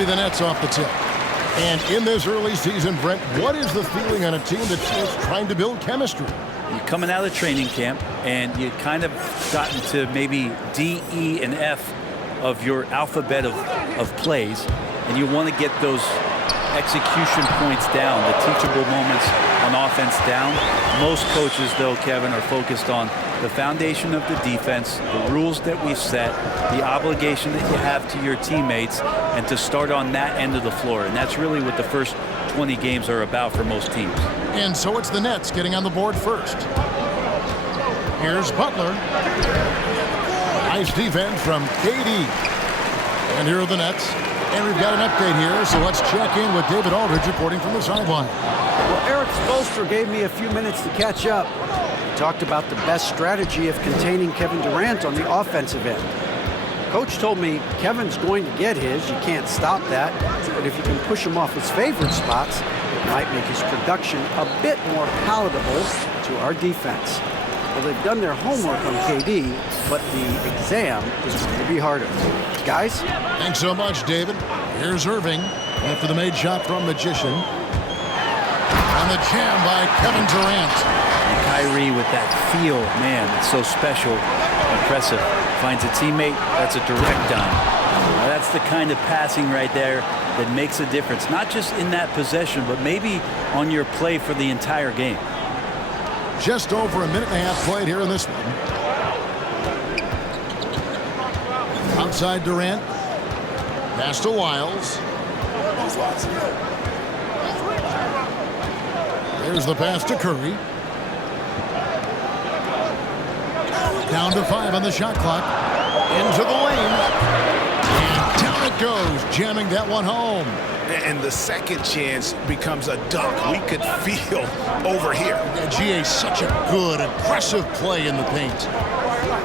be the Nets off the tip. And in this early season, Brent, what is the feeling on a team that's just trying to build chemistry? You're coming out of training camp, and you kind of gotten to maybe D, E, and F of your alphabet of plays, and you want to get those execution points down, the teachable moments on offense down. Most coaches, though, Kevin, are focused on the foundation of the defense, the rules that we've set, the obligation that you have to your teammates, and to start on that end of the floor. And that's really what the first 20 games are about for most teams. And so it's the Nets getting on the board first. Here's Butler. Nice defense from KD. And here are the Nets. And we've got an update here, so let's check in with David Aldridge reporting from the sideline. Well, Eric Spoelstra gave me a few minutes to catch up. He talked about the best strategy of containing Kevin Durant on the offensive end. Coach told me Kevin's going to get his. You can't stop that. But if you can push him off his favorite spots, it might make his production a bit more palatable to our defense. Well, they've done their homework on KD, but the exam is going to be harder. Guys? Thanks so much, David. Here's Irving after the made shot from Magician. On the jam by Kevin Durant. And Kyrie with that feel, man, it's so special, impressive. Finds a teammate, that's a direct dime. Now, that's the kind of passing right there that makes a difference, not just in that possession, but maybe on your play for the entire game. Just over a minute and a half played here in this one. Outside Durant. Pass to Wiles. There's the pass to Curry. Down to 5 on the shot clock. Into the lane. And down it goes, jamming that one home. And the second chance becomes a dunk. We could feel over here. And GA, such a good, aggressive play in the paint.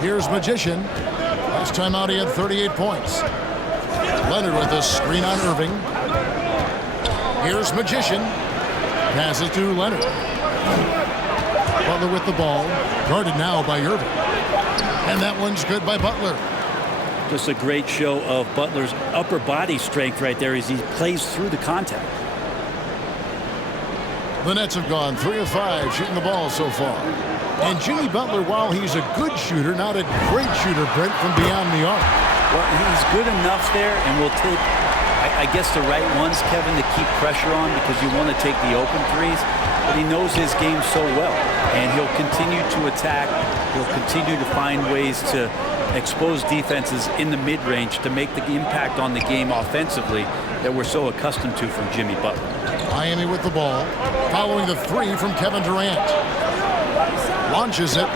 Here's Magician. Last time out, he had 38 points. Leonard with a screen on Irving. Here's Magician. Passes to Leonard. Butler with the ball. Guarded now by Irving. And that one's good by Butler. Just a great show of Butler's upper body strength right there as he plays through the contact. The Nets have gone 3 of 5 shooting the ball so far. And Jimmy Butler, while he's a good shooter, not a great shooter, Brent, from beyond the arc. Well, he's good enough there, and will take, I guess, the right ones, Kevin, to keep pressure on, because you want to take the open threes. But he knows his game so well, and he'll continue to attack. He'll continue to find ways to expose defenses in the mid-range to make the impact on the game offensively that we're so accustomed to from Jimmy Butler. Miami with the ball, following the 3 from Kevin Durant. Launches it.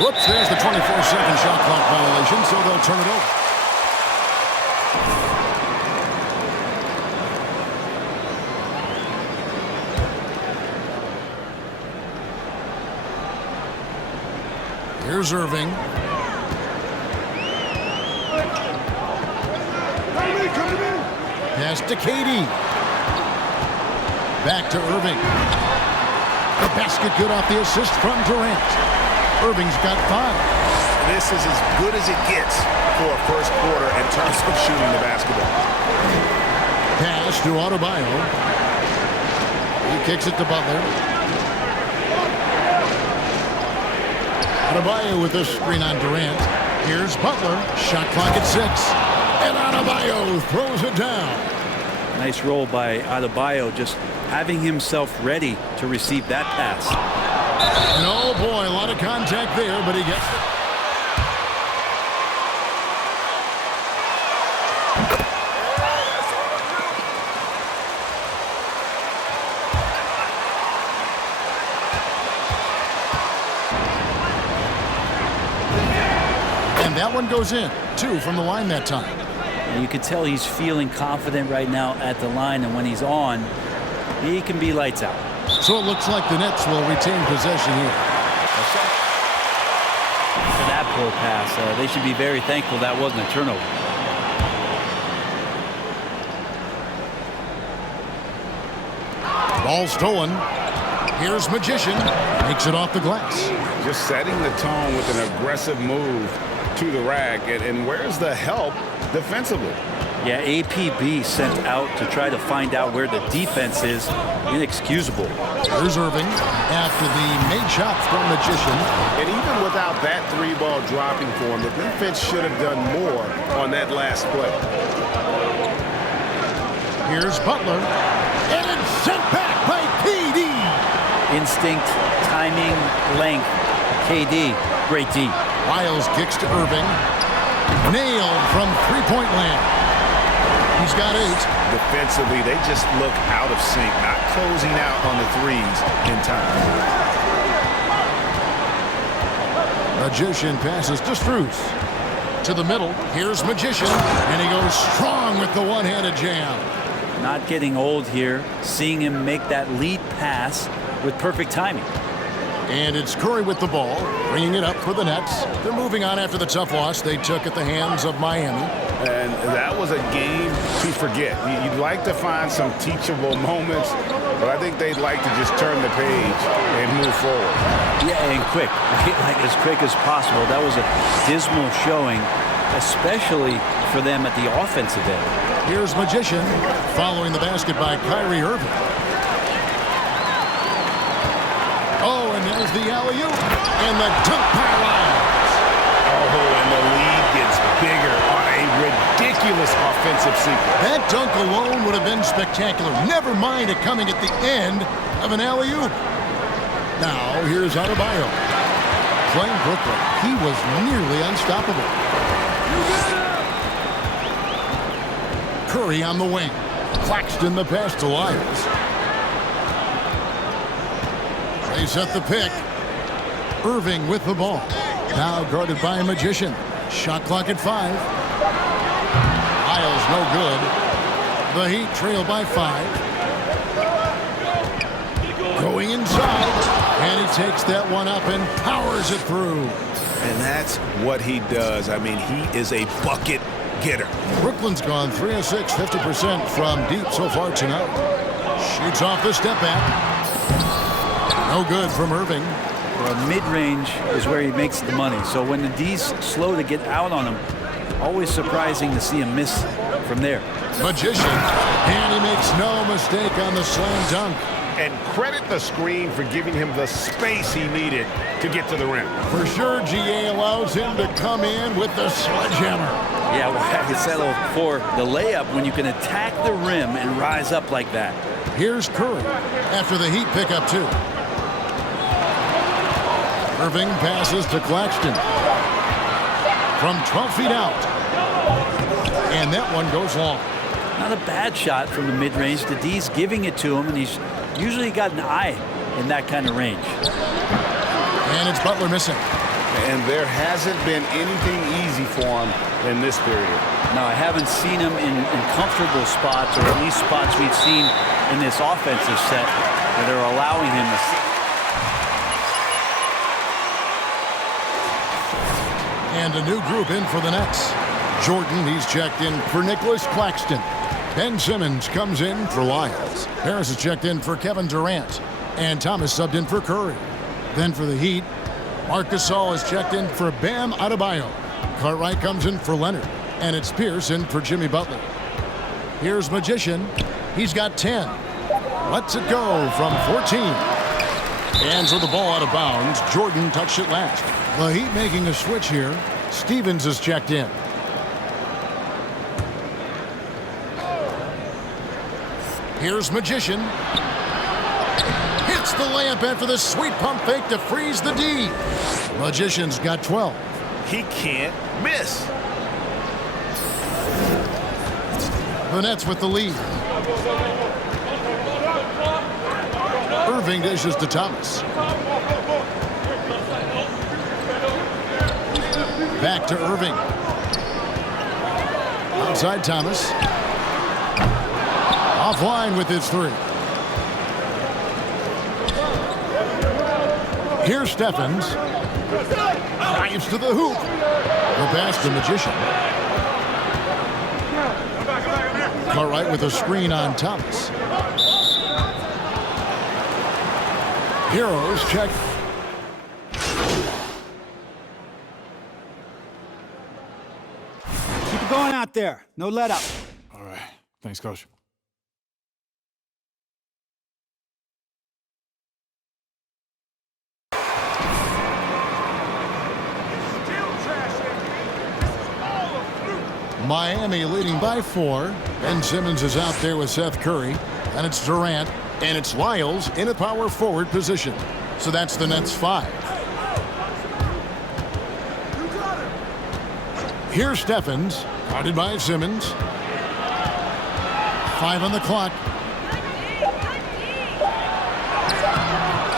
Whoops, there's the 24-second shot clock violation, so they'll turn it over. Here's Irving. Pass to KD. Back to Irving. The basket good off the assist from Durant. Irving's got 5. This is as good as it gets for a first quarter in terms of shooting the basketball. Pass to Adebayo. He kicks it to Butler. Adebayo with a screen on Durant. Here's Butler. Shot clock at 6. And Adebayo throws it down. Nice roll by Adebayo, just having himself ready to receive that pass. And oh boy, a lot of contact there, but he gets it. And that one goes in. 2 from the line that time. And you can tell he's feeling confident right now at the line, and when he's on, he can be lights out. So it looks like the Nets will retain possession here. For that poor pass, they should be very thankful that wasn't a turnover. Ball stolen. Here's Magician. Makes it off the glass. Just setting the tone with an aggressive move to the rack. And where's the help defensively? Yeah, APB sent out to try to find out where the defense is. Inexcusable. Here's Irving after the made shot from Magician. And even without that three-ball dropping for him, the defense should have done more on that last play. Here's Butler, and it's sent back by KD. Instinct, timing, length. KD, great D. Lyles kicks to Irving. Nailed from three-point land. He's got 8. Defensively, they just look out of sync, not closing out on the threes in time. Magician passes to Strus. To the middle, here's Magician, and he goes strong with the one-handed jam. Not getting old here, seeing him make that lead pass with perfect timing. And it's Curry with the ball, bringing it up for the Nets. They're moving on after the tough loss they took at the hands of Miami. And that was a game to forget. You'd like to find some teachable moments, but I think they'd like to just turn the page and move forward. Yeah, and quick, like as quick as possible. That was a dismal showing, especially for them at the offensive end. Here's Magician following the basket by Kyrie Irving. Oh, and there's the alley-oop and the dunk by Lyles. Oh, and the lead gets bigger on a ridiculous offensive sequence. That dunk alone would have been spectacular. Never mind it coming at the end of an alley-oop. Now, here's Adebayo. Playing Brooklyn, he was nearly unstoppable. Curry on the wing. Claxton the pass to Lyles. They set the pick. Irving with the ball. Now guarded by a Magician. Shot clock at 5. Lyles no good. The Heat trail by 5. Going inside. And he takes that one up and powers it through. And that's what he does. I mean, he is a bucket getter. Brooklyn's gone 3 of 6, 50% from deep so far tonight. Shoots off the step back. No good from Irving. Well, mid-range is where he makes the money. So when the D's slow to get out on him, always surprising to see him miss from there. Magician, and he makes no mistake on the slam dunk. And credit the screen for giving him the space he needed to get to the rim. For sure, GA allows him to come in with the sledgehammer. Yeah, well, I settle for the layup when you can attack the rim and rise up like that. Here's Curry after the Heat pick up 2. Irving passes to Claxton from 12 feet out. And that one goes long. Not a bad shot from the mid-range. The D's giving it to him, and he's usually got an eye in that kind of range. And it's Butler missing. And there hasn't been anything easy for him in this period. No, I haven't seen him in comfortable spots, or at least spots we've seen in this offensive set that are allowing him to. And a new group in for the Nets. Jordan, he's checked in for Nicholas Claxton. Ben Simmons comes in for Lyles. Harris is checked in for Kevin Durant. And Thomas subbed in for Curry. Then for the Heat, Marc Gasol is checked in for Bam Adebayo. Cartwright comes in for Leonard. And it's Pierce in for Jimmy Butler. Here's Magician. He's got 10. Lets it go from 14. Hands with the ball out of bounds. Jordan touched it last. The Heat making a switch here. Stevens is checked in. Here's Magician. Hits the layup after the sweet pump fake to freeze the D. Magician's got 12. He can't miss. The Nets with the lead. Irving dishes to Thomas. Back to Irving. Outside Thomas. Offline with his 3. Here's Stephens. Drives to the hoop. The pass to Magician. Cartwright with a screen on Thomas. Heroes check. Keep it going out there. No let up. Thanks, Coach. Miami leading by 4. Ben Simmons is out there with Seth Curry. And it's Durant. And it's Lyles in a power forward position. So that's the Nets 5. Here's Stephens. Guarded by Simmons. 5 on the clock.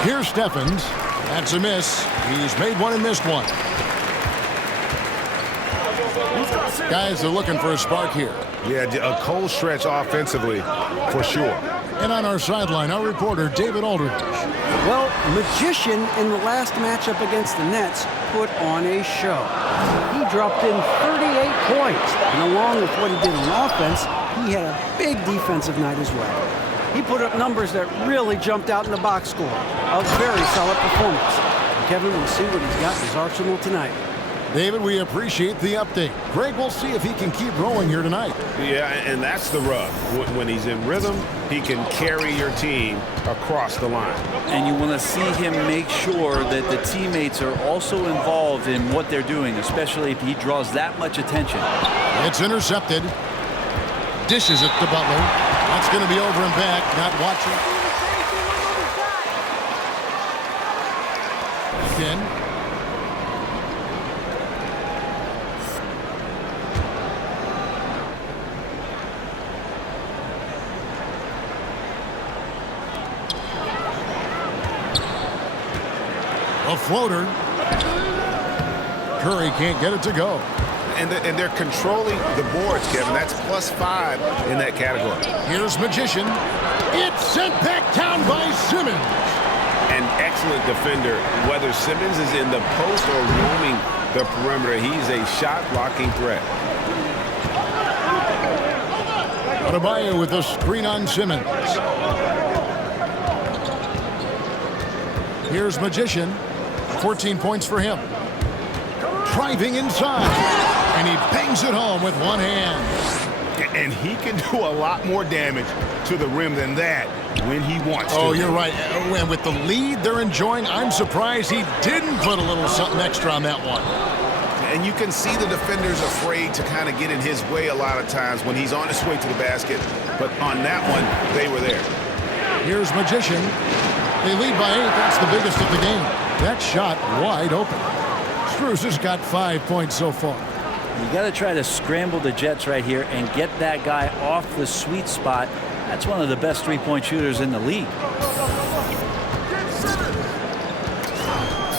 Here's Stephens. That's a miss. He's made one and missed one. Guys are looking for a spark here. Yeah, a cold stretch offensively, for sure. And on our sideline, our reporter, David Aldridge. Well, Magician in the last matchup against the Nets put on a show. He dropped in 38 points, and along with what he did on offense, he had a big defensive night as well. He put up numbers that really jumped out in the box score. A very solid performance. Kevin will see what he's got in his arsenal tonight. David, we appreciate the update. Greg, we'll see if he can keep rolling here tonight. Yeah, and that's the rub. When he's in rhythm, he can carry your team across the line. And you want to see him make sure that the teammates are also involved in what they're doing, especially if he draws that much attention. It's intercepted. Dishes it to Butler. That's going to be over and back. Not watching. Again. A floater. Curry can't get it to go. And they're controlling the boards, Kevin. That's +5 in that category. Here's Magician. It's sent back down by Simmons. An excellent defender. Whether Simmons is in the post or roaming the perimeter, he's a shot-blocking threat. Adebayo with a screen on Simmons. Here's Magician. 14 points for him. Driving inside. And he bangs it home with one hand. And he can do a lot more damage to the rim than that when he wants to. Oh, you're right. And with the lead they're enjoying, I'm surprised he didn't put a little something extra on that one. And you can see the defenders afraid to kind of get in his way a lot of times when he's on his way to the basket. But on that one, they were there. Here's Magician. They lead by 8. That's the biggest of the game. That shot wide open. Strus has got 5 points so far. You got to try to scramble the Jets right here and get that guy off the sweet spot. That's one of the best three-point shooters in the league.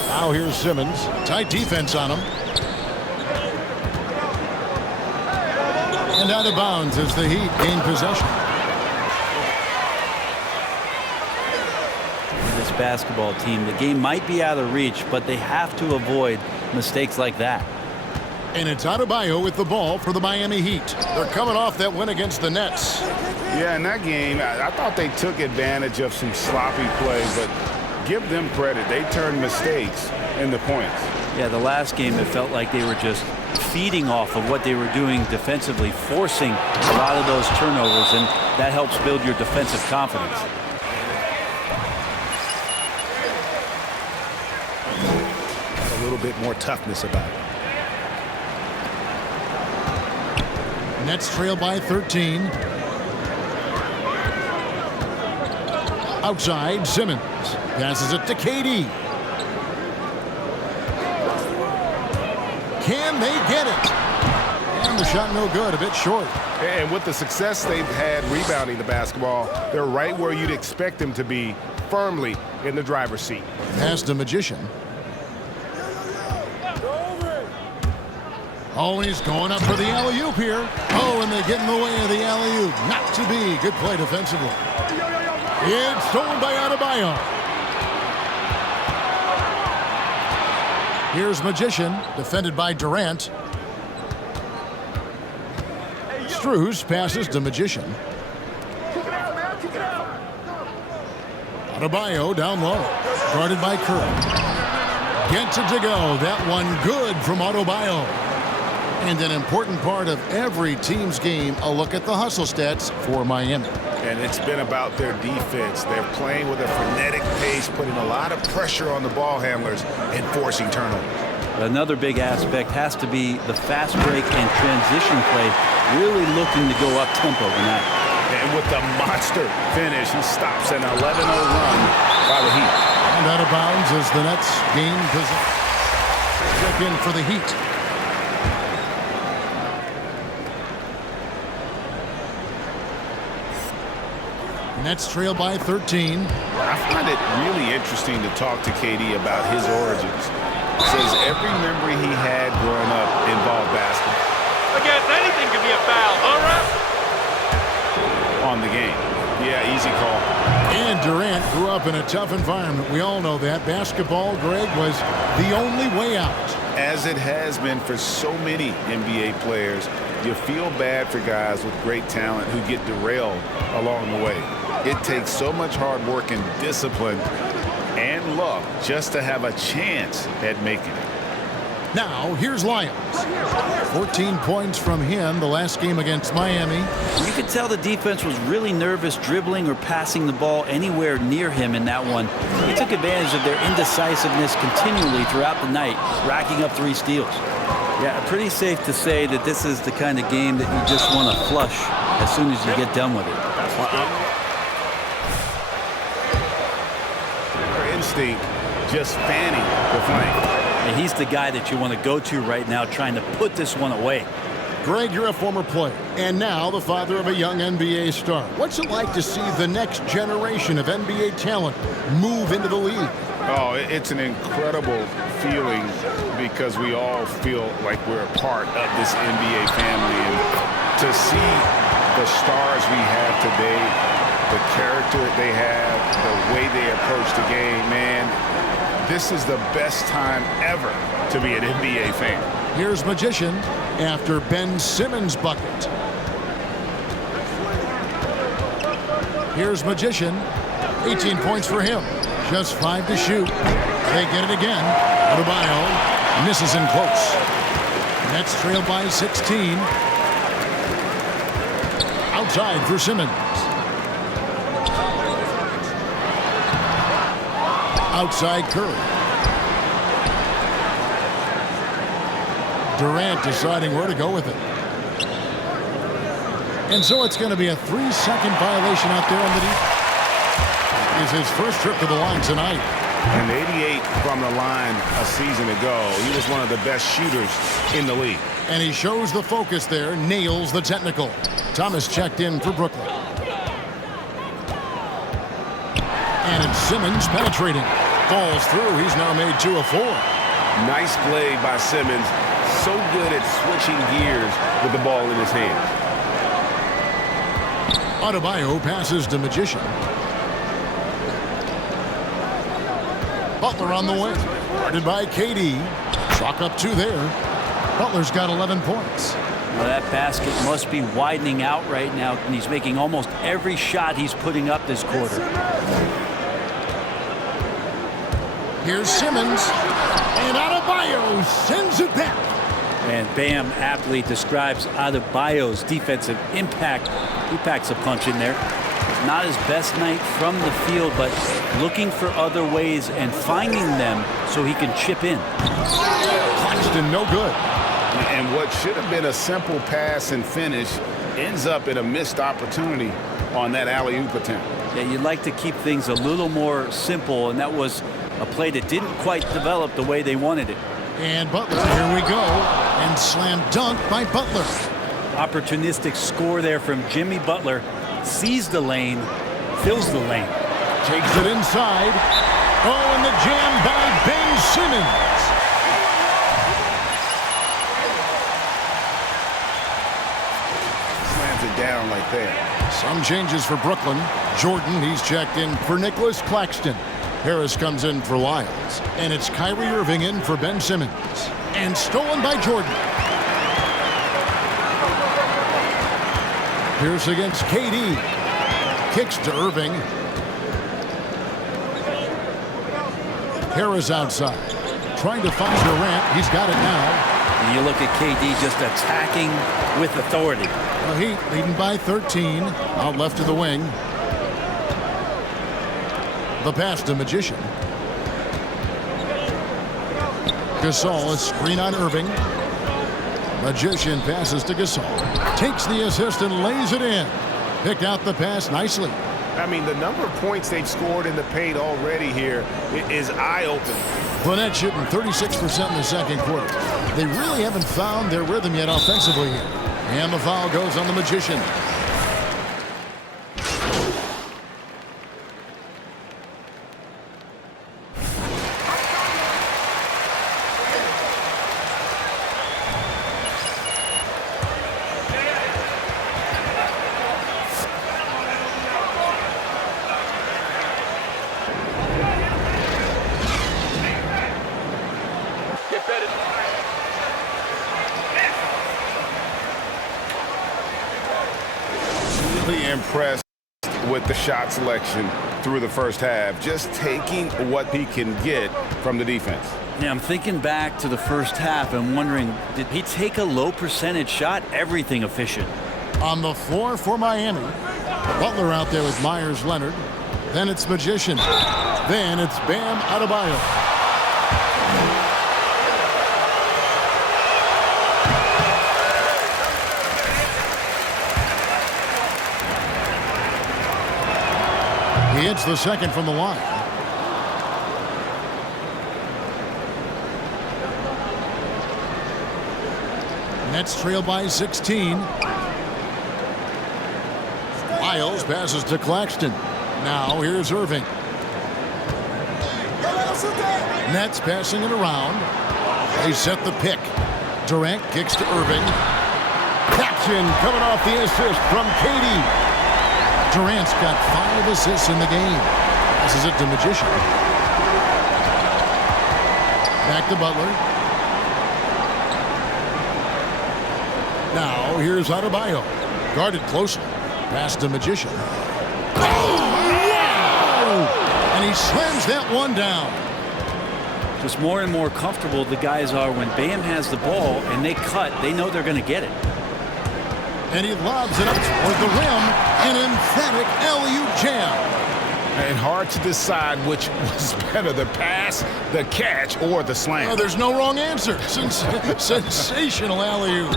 Now here's Simmons. Tight defense on him. And out of bounds as the Heat gain possession. This basketball team, the game might be out of reach, but they have to avoid mistakes like that. And it's Adebayo with the ball for the Miami Heat. They're coming off that win against the Nets. Yeah, in that game, I thought they took advantage of some sloppy play, but give them credit. They turned mistakes into points. Yeah, the last game, it felt like they were just feeding off of what they were doing defensively, forcing a lot of those turnovers, and that helps build your defensive confidence. A little bit more toughness about it. Nets trail by 13. Outside, Simmons passes it to KD. Can they get it? And the shot no good, a bit short. And with the success they've had rebounding the basketball, they're right where you'd expect them to be, firmly in the driver's seat. Pass to Magician. Oh, and he's going up for the alley-oop here. Oh, and they get in the way of the alley-oop. Not to be. Good play defensively. It's stolen by Adebayo. Here's Magician, defended by Durant. Strus passes to Magician. Adebayo down low, guarded by Curry. Gets it to go. That one good from Adebayo. And an important part of every team's game, a look at the hustle stats for Miami. And it's been about their defense. They're playing with a frenetic pace, putting a lot of pressure on the ball handlers and forcing turnovers. Another big aspect has to be the fast break and transition play, really looking to go up-tempo tonight. And with the monster finish, he stops an 11-0 run by the Heat. And out of bounds as the Nets gain possession. Check in for the Heat. Nets trail by 13. I find it really interesting to talk to KD about his origins. He says every memory he had growing up involved basketball. Again, anything could be a foul, huh, ref? On the game. Yeah, easy call. And Durant grew up in a tough environment. We all know that. Basketball, Greg, was the only way out. As it has been for so many NBA players, you feel bad for guys with great talent who get derailed along the way. It takes so much hard work and discipline and luck just to have a chance at making it. Now, here's Lyons. 14 points from him the last game against Miami. You could tell the defense was really nervous dribbling or passing the ball anywhere near him in that one. He took advantage of their indecisiveness continually throughout the night, racking up 3 steals. Yeah, pretty safe to say that this is the kind of game that you just want to flush as soon as you get done with it. Their instinct just fanning the flame. And he's the guy that you want to go to right now, trying to put this one away. Greg, you're a former player, and now the father of a young NBA star. What's it like to see the next generation of NBA talent move into the league? Oh, it's an incredible feeling because we all feel like we're a part of this NBA family. And to see the stars we have today, the character they have, the way they approach the game, man, this is the best time ever to be an NBA fan. Here's Magician after Ben Simmons' bucket. Here's Magician. 18 points for him. Just 5 to shoot. They get it again. Adebayo misses in close. Nets trail by 16. Outside for Simmons. Outside Curry. Durant deciding where to go with it. And so it's going to be a 3-second violation out there on the deep. Is his first trip to the line tonight. And 88 from the line a season ago. He was one of the best shooters in the league. And he shows the focus there, nails the technical. Thomas checked in for Brooklyn. And it's Simmons penetrating. Falls through. He's now made 2 of 4. Nice play by Simmons. So good at switching gears with the ball in his hands. Adebayo passes to Magician. Butler on the way. Guarded by KD. Chalk up 2 there. Butler's got 11 points. Well, that basket must be widening out right now, and he's making almost every shot he's putting up this quarter. Here's Simmons. And Adebayo sends it back. And Bam aptly describes Adebayo's defensive impact. He packs a punch in there. Not his best night from the field, but looking for other ways and finding them so he can chip in. Claxton, no good. And what should have been a simple pass and finish ends up in a missed opportunity on that alley-oop attempt. Yeah, you'd like to keep things a little more simple, and that was a play that didn't quite develop the way they wanted it. And Butler, here we go. And slam dunk by Butler. Opportunistic score there from Jimmy Butler. Sees the lane, fills the lane. Takes it inside. Oh, and the jam by Ben Simmons. Slams it down like that. Some changes for Brooklyn. Jordan, he's checked in for Nicholas Claxton. Harris comes in for Lyles. And it's Kyrie Irving in for Ben Simmons. And stolen by Jordan. Pierce against KD. Kicks to Irving. Harris outside. Trying to find Durant. He's got it now. And you look at KD just attacking with authority. The Heat leading by 13 out left of the wing. The pass to Magician. Gasol, a screen on Irving. Magician passes to Gasol. Takes the assist and lays it in. Picked out the pass nicely. I mean, the number of points they've scored in the paint already here is eye-opening. Gwinnett shooting 36% in the second quarter. They really haven't found their rhythm yet offensively here. And the foul goes on the Magician. Really impressed with the shot selection through the first half, just taking what he can get from the defense. Yeah, I'm thinking back to the first half and wondering, did he take a low percentage shot? Everything efficient. On the floor for Miami. Butler out there with Myers Leonard. Then it's Magician. Then it's Bam Adebayo. He hits the second from the line. Nets trail by 16. Miles passes to Claxton. Now here's Irving. Nets passing it around. They set the pick. Durant kicks to Irving. Paxson coming off the assist from KD. Durant's got 5 assists in the game. Passes it to Magician. Back to Butler. Now here's Adebayo. Guarded closely. Pass to Magician. Oh, wow! And he slams that one down. Just more and more comfortable the guys are when Bam has the ball and they cut. They know they're going to get it. And he lobs it up toward the rim. An emphatic alley-oop jam. And hard to decide which was better, the pass, the catch, or the slam. Oh, there's no wrong answer. Sensational alley-oop.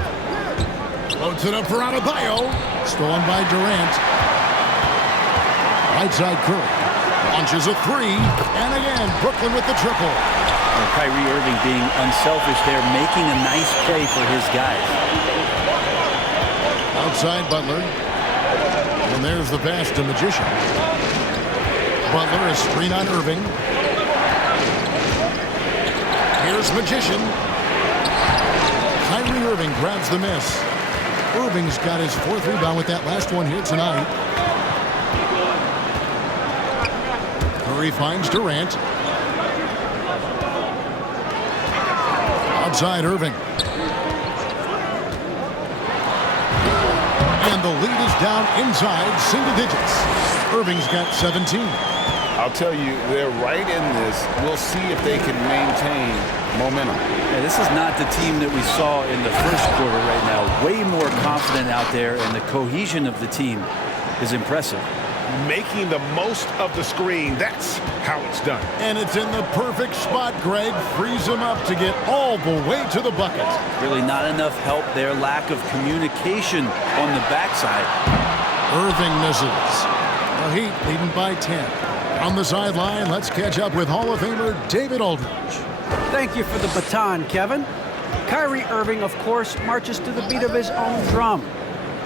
Floats it up for Adebayo. Stolen by Durant. Right side Curry. Launches a three. And again, Brooklyn with the triple. And Kyrie Irving being unselfish there, making a nice play for his guys. Outside Butler. And there's the pass to Magician. Butler, a screen on Irving. Here's Magician. Kyrie Irving grabs the miss. Irving's got his 4th rebound with that last one here tonight. Curry finds Durant. Outside Irving. And the lead is down inside single digits. Irving's got 17. I'll tell you, they're right in this. We'll see if they can maintain momentum. Yeah, this is not the team that we saw in the first quarter right now. Way more confident out there, and the cohesion of the team is impressive. Making the most of the screen, that's how it's done. And it's in the perfect spot, Greg. Frees him up to get all the way to the bucket. Really not enough help there. Lack of communication on the backside. Irving misses. The Heat leading by 10. On the sideline, let's catch up with Hall of Famer David Aldridge. Thank you for the baton, Kevin. Kyrie Irving, of course, marches to the beat of his own drum.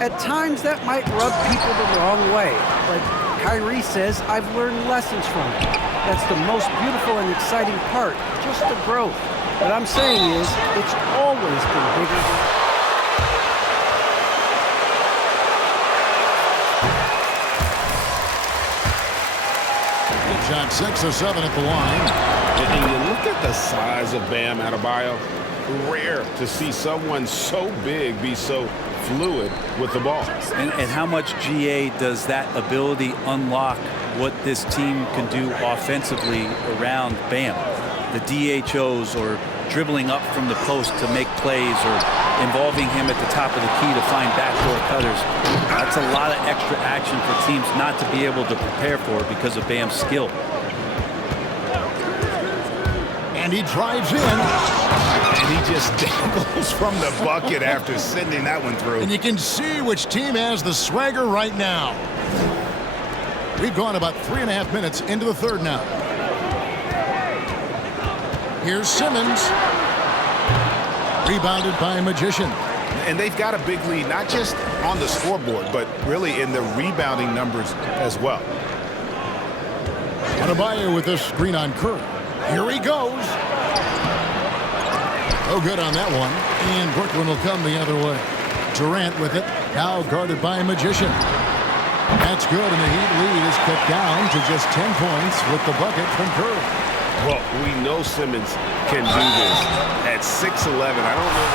At times, that might rub people the wrong way, but Kyrie says, I've learned lessons from it. That's the most beautiful and exciting part, just the growth. What I'm saying is, it's always been bigger. Good shot, 6 of 7 at the line. And you look at the size of Bam Adebayo. Rare to see someone so big be so fluid with the ball. And how much GA does that ability unlock what this team can do offensively around Bam? The DHOs or dribbling up from the post to make plays or involving him at the top of the key to find backdoor cutters. That's a lot of extra action for teams not to be able to prepare for because of Bam's skill. And he drives in. And he just dangles from the bucket after sending that one through. And you can see which team has the swagger right now. We've gone about 3.5 minutes into the third now. Here's Simmons. Rebounded by Magician. And they've got a big lead, not just on the scoreboard, but really in the rebounding numbers as well. Adebayo with this screen on Curry. Here he goes. No good on that one. And Brooklyn will come the other way. Durant with it. Now guarded by Magician. That's good, and the Heat lead is cut down to just 10 points with the bucket from Curry. Well, we know Simmons can do this. At 6'11", I don't know.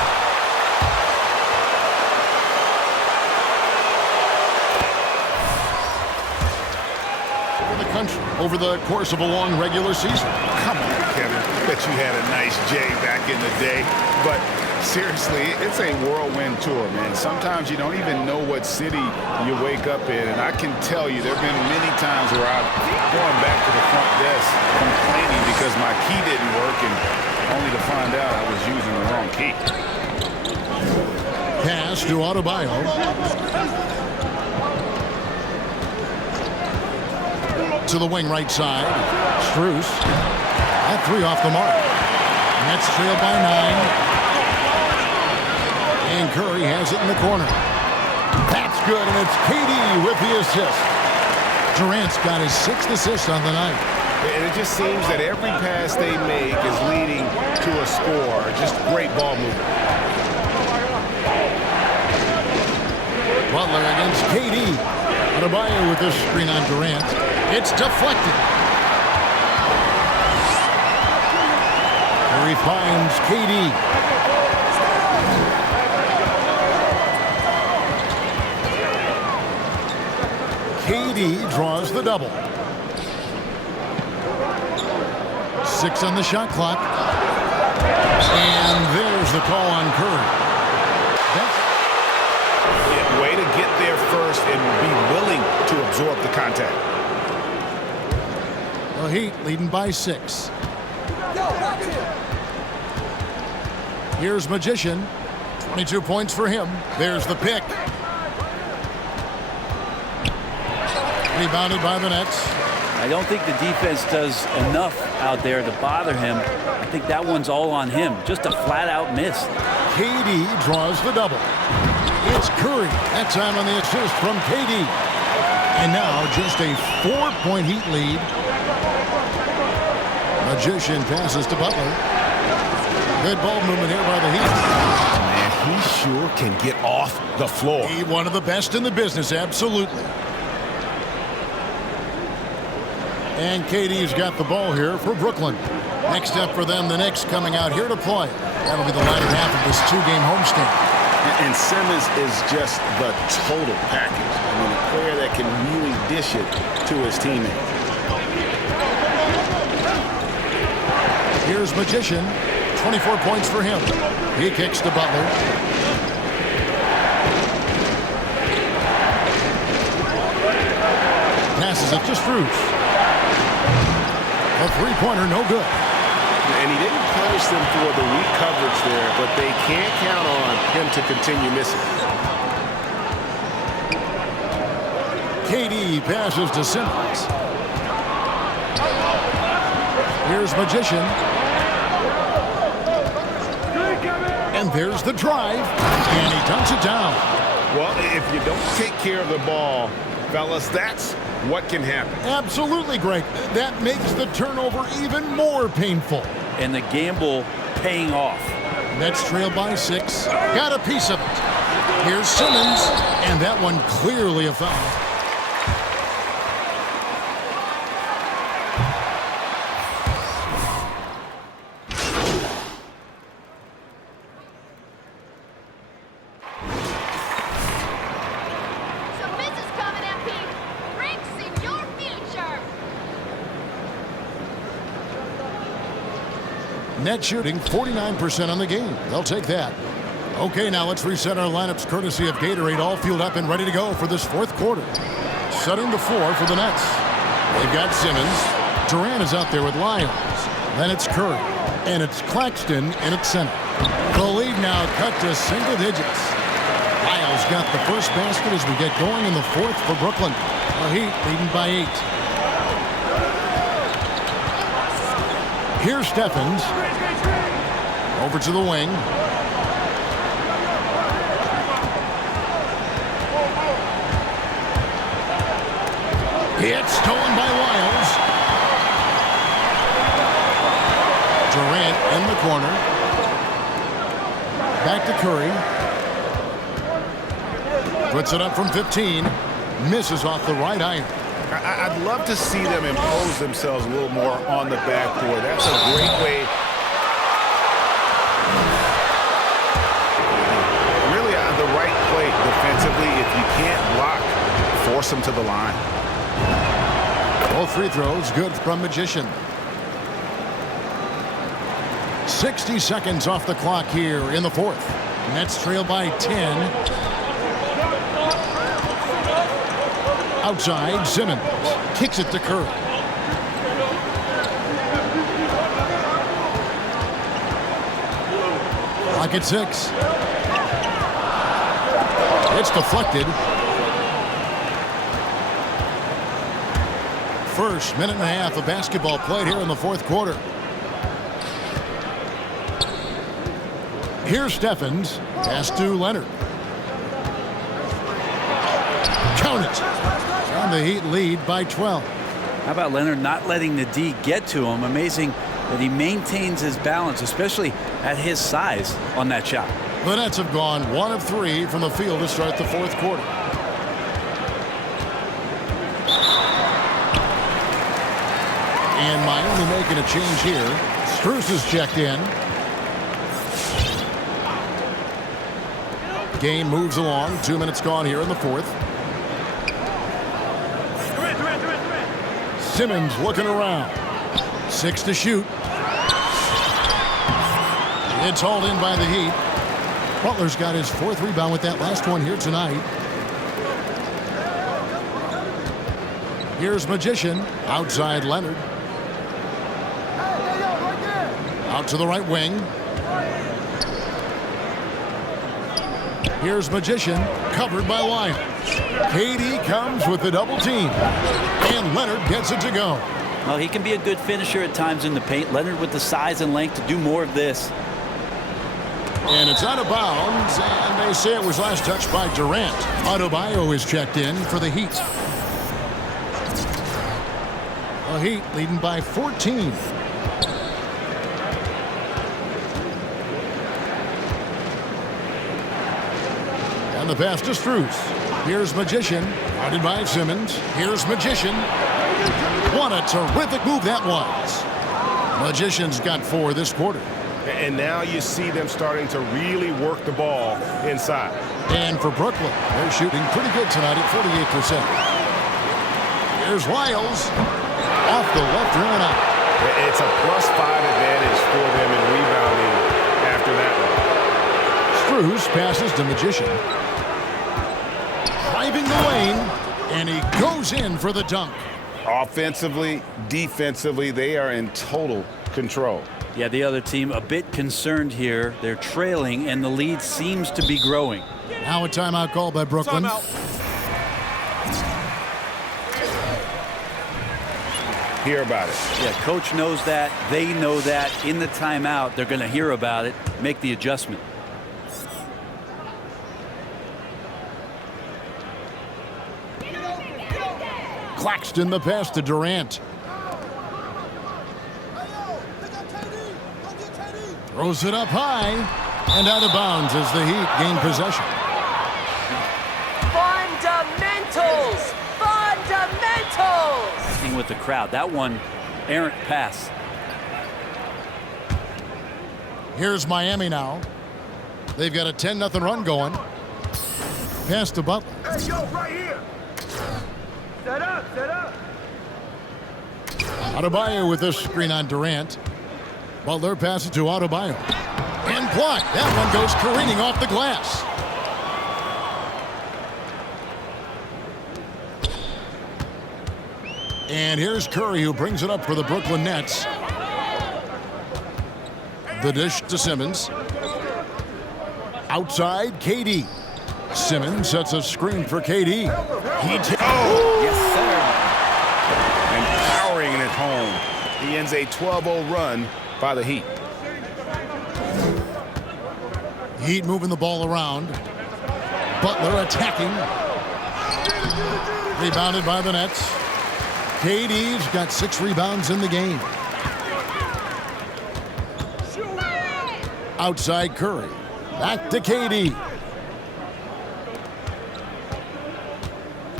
Over the country, over the course of a long regular season. Come on, Kevin. Bet you had a nice J back in the day. But seriously, it's a whirlwind tour, man. Sometimes you don't even know what city you wake up in. And I can tell you there have been many times where I've gone back to the front desk complaining because my key didn't work, and only to find out I was using the wrong key. Pass to Adebayo. To the wing right side. Strus. That three off the mark. Nets trailed by 9. And Curry has it in the corner. That's good, and it's KD with the assist. Durant's got his 6th assist on the night. And it just seems that every pass they make is leading to a score. Just great ball movement. Butler against KD. Adebayo with this screen on Durant. It's deflected. Curry finds KD. KD draws the double. 6 on the shot clock. And there's the call on Curry. Yeah, way to get there first and be willing to absorb the contact. The Heat leading by 6. Here's Magician. 22 points for him. There's the pick. Rebounded by the Nets. I don't think the defense does enough out there to bother him. I think that one's all on him. Just a flat-out miss. KD draws the double. It's Curry. That time on the assist from KD. And now just a 4-point Heat lead. Magician passes to Butler. Good ball movement here by the Heat. Man, he sure can get off the floor. He one of the best in the business, absolutely. And KD's got the ball here for Brooklyn. Next up for them, the Knicks coming out here to play. That'll be the latter half of this 2-game homestand. And Simmons is just the total package. I mean, a player that can really dish it to his teammates. Here's Magician. 24 points for him. He kicks to Butler. Passes it to Strus. A three-pointer, no good. And he didn't punish them for the weak coverage there, but they can't count on him to continue missing. KD passes to Simmons. Here's Magician. And there's the drive. And he dunks it down. Well, if you don't take care of the ball, fellas, that's what can happen. Absolutely, Greg. That makes the turnover even more painful. And the gamble paying off. Nets trail by 6. Got a piece of it. Here's Simmons. And that one clearly a foul. Net shooting 49% on the game. They'll take that. Okay, now let's reset our lineups courtesy of Gatorade, all fueled up and ready to go for this fourth quarter. Setting the floor for the Nets. They've got Simmons. Durant is out there with Lyons. Then it's Curry. And it's Claxton in at center. The lead now cut to single digits. Lyles got the first basket as we get going in the fourth for Brooklyn. The Heat leading by 8. Here's Stephens. Over to the wing. It's stolen by Lyles. Durant in the corner. Back to Curry. Puts it up from 15. Misses off the right iron. I'd love to see them impose themselves a little more on the backboard. That's a great way. Really the right play defensively. If you can't block, force them to the line. Both free throws good from Magician. 60 seconds off the clock here in the fourth. Nets trail by 10. Outside, Simmons kicks it to Curry. Clock at 6. It's deflected. First minute and a half of basketball played here in the fourth quarter. Here's Stephens. Pass to Leonard. Count it. And the Heat lead by 12. How about Leonard not letting the D get to him? Amazing that he maintains his balance, especially at his size on that shot. The Nets have gone 1 of 3 from the field to start the fourth quarter. And Miami making a change here. Strus is checked in. Game moves along. 2 minutes gone here in the fourth. Simmons looking around. 6 to shoot. It's hauled in by the Heat. Butler's got his 4th rebound with that last one here tonight. Here's Magician. Outside Leonard. Out to the right wing. Here's Magician, covered by Lyons. KD comes with the double team. And Leonard gets it to go. Well, he can be a good finisher at times in the paint. Leonard with the size and length to do more of this. And it's out of bounds, and they say it was last touched by Durant. Adebayo is checked in for the Heat. The Heat leading by 14. And the pass to Strus. Here's Magician, guarded by Simmons. Here's Magician. What a terrific move that was. Magician's got 4 this quarter. And now you see them starting to really work the ball inside. And for Brooklyn, they're shooting pretty good tonight at 48%. Here's Lyles. Off the left rim and out. It's a +5 advantage for them in rebounding after that one. Strus passes to Magician. Driving the lane, and he goes in for the dunk. Offensively, defensively, they are in total control. Yeah, the other team a bit concerned here. They're trailing, and the lead seems to be growing. Now a timeout called by Brooklyn. Timeout. Hear about it. Yeah, coach knows that. They know that. In the timeout, they're going to hear about it, make the adjustment. Claxton the pass to Durant. Throws it up high and out of bounds as the Heat gain possession. Fundamentals! Fundamentals! With the crowd. That one, errant pass. Here's Miami now. They've got a 10-0 run going. Pass to Butler. Hey, yo, right here. Set up, set up. Adebayo with this screen on Durant. Butler passes to Adebayo. And blocked. That one goes careening off the glass. And here's Curry, who brings it up for the Brooklyn Nets. The dish to Simmons. Outside, KD. Simmons sets a screen for KD. Yes, sir. And powering it home. He ends a 12-0 run by the Heat. Heat moving the ball around. Butler attacking. Rebounded by the Nets. KD's got 6 rebounds in the game. Outside Curry. Back to KD.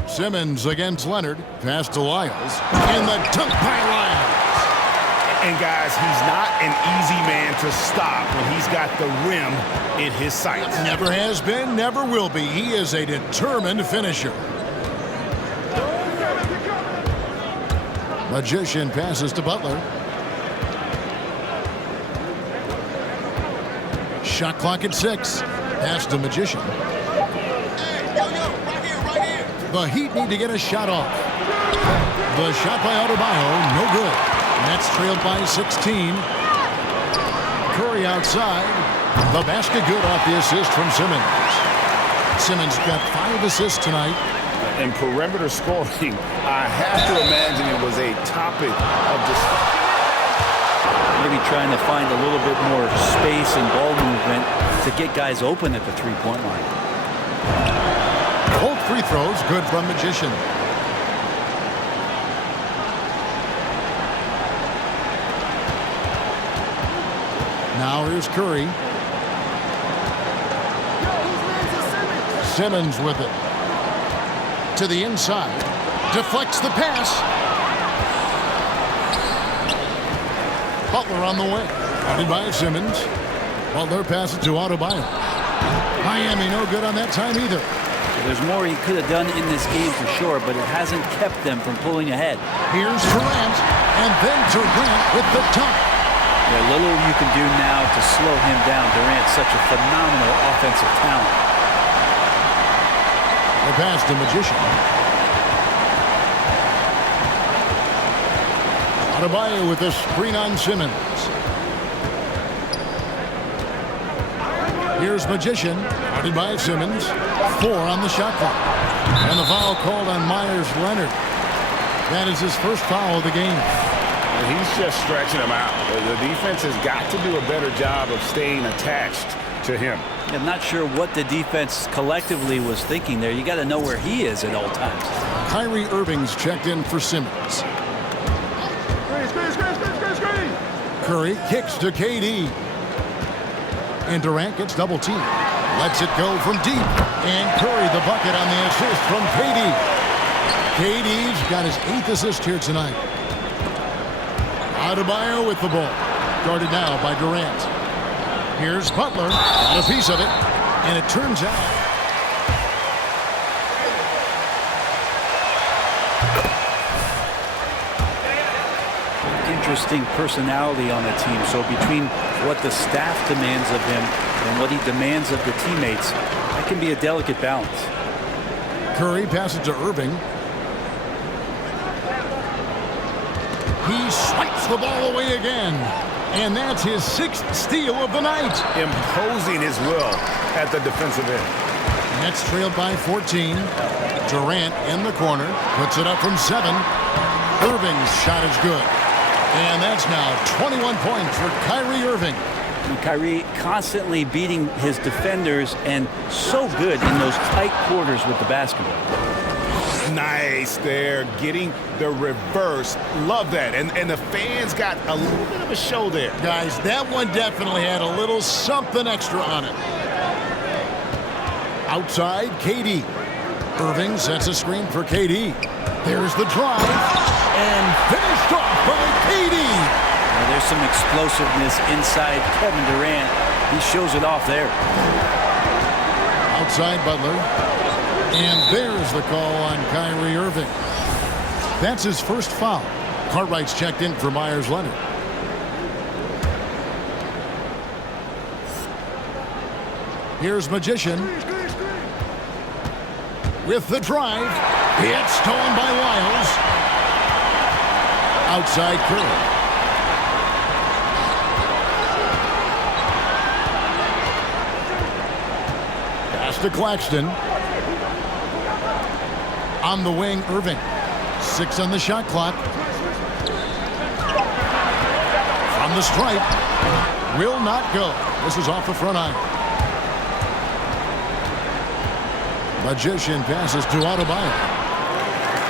Simmons against Leonard. Pass to Lyles. And the dunk by Lyles. And guys, he's not an easy man to stop when he's got the rim in his sights. Never has been, never will be. He is a determined finisher. Magician passes to Butler. Shot clock at 6. Pass to Magician. The Heat need to get a shot off. The shot by Adebayo, no good. Nets trailed by 16. Curry outside. The basket good off the assist from Simmons. Simmons got 5 assists tonight. In perimeter scoring, I have to imagine it was a topic of discussion. Maybe trying to find a little bit more space and ball movement to get guys open at the three-point line. Both free throws good from Magician. Now here's Curry. Simmons with it. To the inside. Deflects the pass. Butler on the way. Guarded by Simmons. Butler passes to Adebayo. Miami no good on that time either. There's more he could have done in this game for sure, but it hasn't kept them from pulling ahead. Here's Durant. And then Durant with the dunk. Yeah, little you can do now to slow him down. Durant's such a phenomenal offensive talent. The pass to Magician. Adebayo with a screen on Simmons. Here's Magician, guarded by Simmons. 4 on the shot clock. And the foul called on Myers Leonard. That is his first foul of the game. And he's just stretching him out. The defense has got to do a better job of staying attached to him. I'm not sure what the defense collectively was thinking there. You got to know where he is at all times. Kyrie Irving's checked in for Simmons. Curry kicks to KD. And Durant gets double teamed. Lets it go from deep. And Curry the bucket on the assist from KD. KD's got his 8th assist here tonight. Adebayo with the ball. Guarded now by Durant. Here's Butler. Got a piece of it. And it turns out interesting personality on the team. So between what the staff demands of him and what he demands of the teammates, that can be a delicate balance. Curry passes to Irving. He swipes the ball away again. And that's his 6th steal of the night. Imposing his will at the defensive end. Nets trailed by 14. Durant in the corner. Puts it up from 7. Irving's shot is good. And that's now 21 points for Kyrie Irving. And Kyrie constantly beating his defenders and so good in those tight quarters with the basketball. Nice there, getting the reverse. Love that. And the fans got a little bit of a show there. Guys, that one definitely had a little something extra on it. Outside, KD. Irving sets a screen for KD. There's the drive. And finished off by KD. Now there's some explosiveness inside Kevin Durant. He shows it off there. Outside Butler. And there's the call on Kyrie Irving. That's his first foul. Cartwright's checked in for Myers Leonard. Here's Magician. With the drive. It's stolen by Wiles. Outside Curry. Pass to Claxton. On the wing, Irving. 6 on the shot clock. From the stripe. Will not go. This is off the front iron. Magician passes to Adebayo.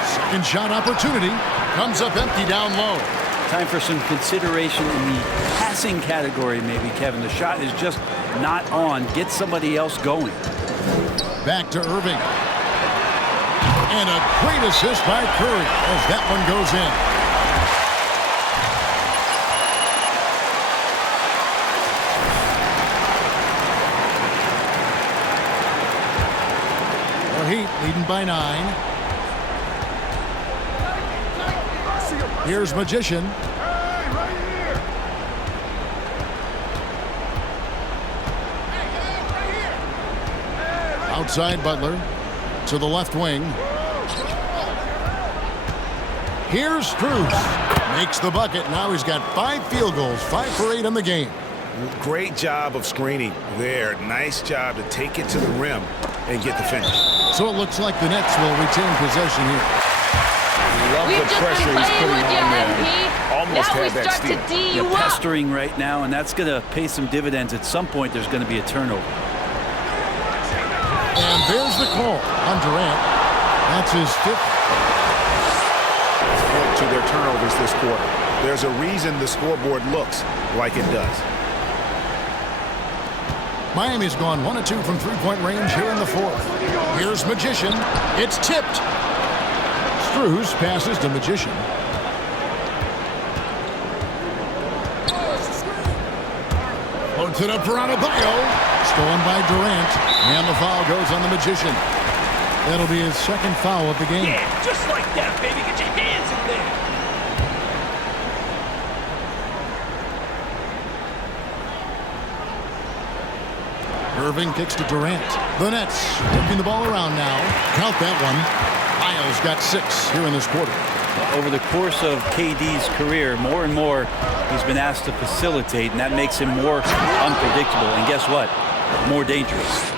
Second shot opportunity. Comes up empty down low. Time for some consideration in the passing category, maybe, Kevin. The shot is just not on. Get somebody else going. Back to Irving. And a great assist by Curry as that one goes in. The Heat leading by 9. Here's Magician. Outside Butler to the left wing. Here's Strus. Makes the bucket. Now he's got 5 field goals, 5 for 8 in the game. Great job of screening there. Nice job to take it to the rim and get the finish. So it looks like the Nets will retain possession here. Love the pressure he's putting on there. Almost had that steal. They're pestering right now, and that's going to pay some dividends. At some point, there's going to be a turnover. And there's the call on Durant. That's his 5th. To their turnovers this quarter. There's a reason the scoreboard looks like it does. Miami's gone 1 of 2 from three-point range here in the 4th. Here's Magician. It's tipped. Strus passes to Magician. Puts it up for Adebayo. Stolen by Durant. And the foul goes on the Magician. That'll be his 2nd foul of the game. Yeah, just like that, baby. Get your hands in there. Irving kicks to Durant. The Nets taking the ball around now. Count that one. Miles got 6 here in this quarter. Over the course of KD's career, more and more he's been asked to facilitate, and that makes him more unpredictable. And guess what? More dangerous.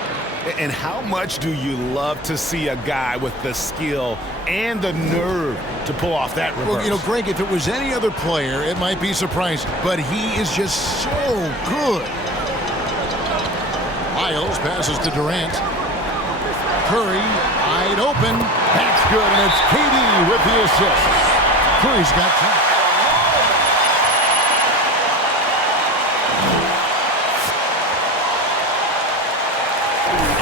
And how much do you love to see a guy with the skill and the nerve to pull off that reverse? Well, you know, Greg, if it was any other player, it might be surprising, but he is just so good. Miles passes to Durant. Curry, wide open. That's good, and it's KD with the assist. Curry's got 10.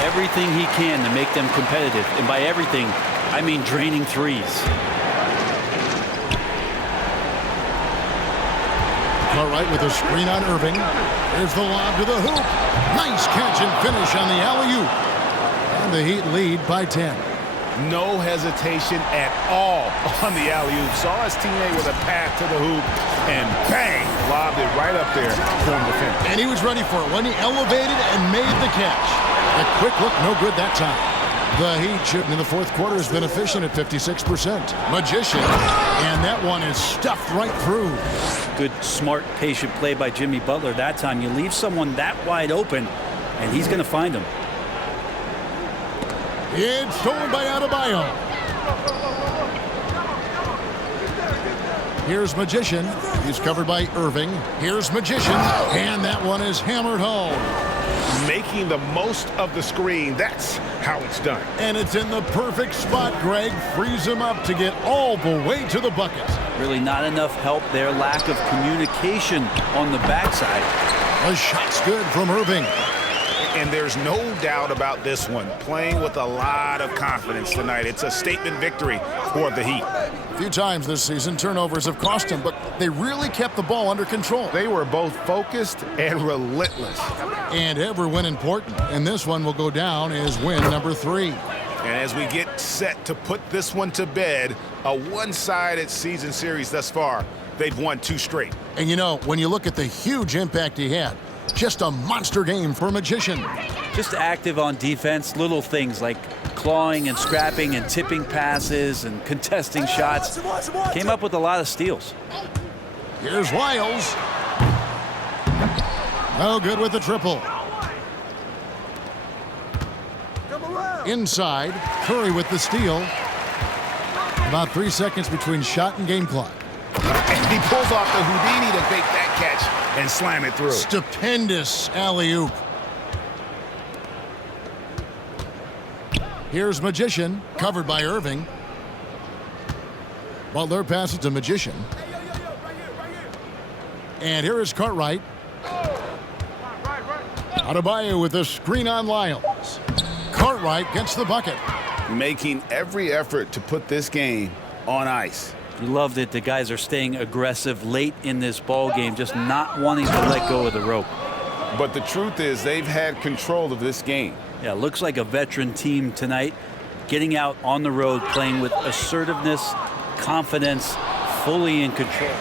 Everything he can to make them competitive. And by everything, I mean draining threes. Cartwright with a screen on Irving. There's the lob to the hoop. Nice catch and finish on the alley-oop. And the Heat lead by 10. No hesitation at all on the alley-oop. Saw his teammate with a path to the hoop, and bang, lobbed it right up there for him to finish. And he was ready for it when he elevated and made the catch. A quick look, no good that time. The Heat shooting in the 4th quarter has been efficient at 56%. Magician, and that one is stuffed right through. Good, smart, patient play by Jimmy Butler. That time you leave someone that wide open, and he's going to find him. It's stolen by Adebayo. Here's Magician. He's covered by Irving. Here's Magician, and that one is hammered home. Making the most of the screen. That's how it's done. And it's in the perfect spot, Greg. Frees him up to get all the way to the bucket. Really not enough help there. Lack of communication on the backside. The shot's good from Irving. And there's no doubt about this one. Playing with a lot of confidence tonight. It's a statement victory for the Heat. A few times this season, turnovers have cost them, but they really kept the ball under control. They were both focused and relentless. And every win important. And this one will go down as win number 3. And as we get set to put this one to bed, a one-sided season series thus far, they've won 2 straight. And you know, when you look at the huge impact he had, just a monster game for Magician. just active on defense. Little things like clawing and scrapping and tipping passes and contesting shots. Came up with a lot of steals. Here's Wiles. No good with the triple. Inside, Curry with the steal. About 3 seconds between shot and game clock. And he pulls off the Houdini to make that catch and slam it through. Stupendous alley-oop. Here's Magician, covered by Irving. Butler passes to Magician. And here is Cartwright. Adebayo with a screen on Lyles. Cartwright gets the bucket. Making every effort to put this game on ice. You love that the guys are staying aggressive late in this ball game, just not wanting to let go of the rope. But the truth is they've had control of this game. Yeah, looks like a veteran team tonight, getting out on the road, playing with assertiveness, confidence, fully in control.